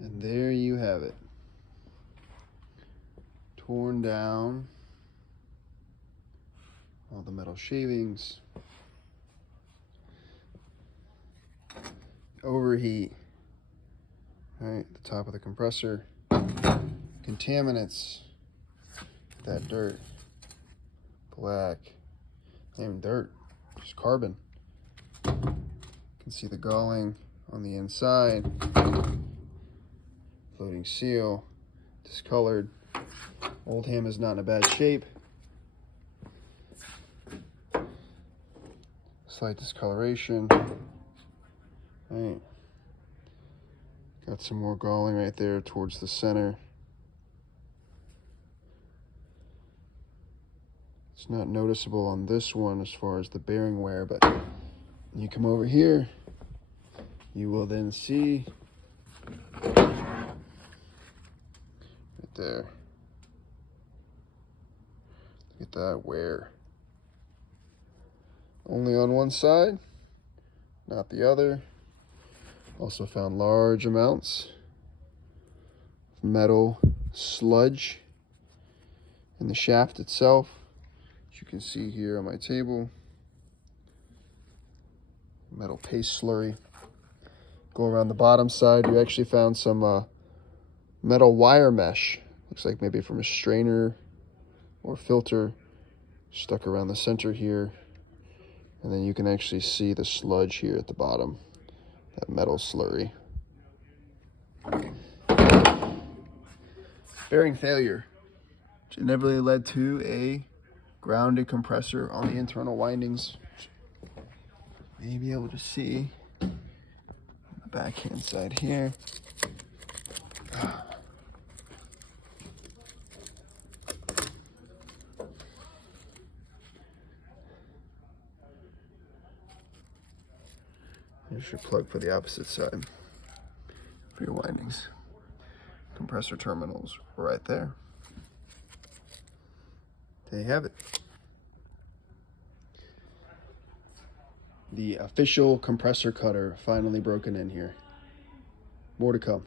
And there you have it. Torn down. All the metal shavings. Overheat. Right, the top of the compressor. Contaminants. That dirt. Black. Not even dirt, just carbon. You can see the galling on the inside. Floating seal. Discolored. Oldham is not in a bad shape. Slight discoloration. Right. Got some more galling right there towards the center. It's not noticeable on this one as far as the bearing wear, but when you come over here, you will then see right there. Look at that wear. Only on one side, not the other. Also found large amounts of metal sludge in the shaft itself. As you can see here on my table, metal paste slurry. Go around the bottom side, you actually found some metal wire mesh. Looks like maybe from a strainer or filter stuck around the center here. And then you can actually see the sludge here at the bottom, that metal slurry. Bearing failure, which inevitably led to a grounded compressor on the internal windings. You may be able to see on the backhand side here. Here's your plug for the opposite side for your windings. Compressor terminals right there. There you have it. The official compressor cutter finally broken in here. More to come.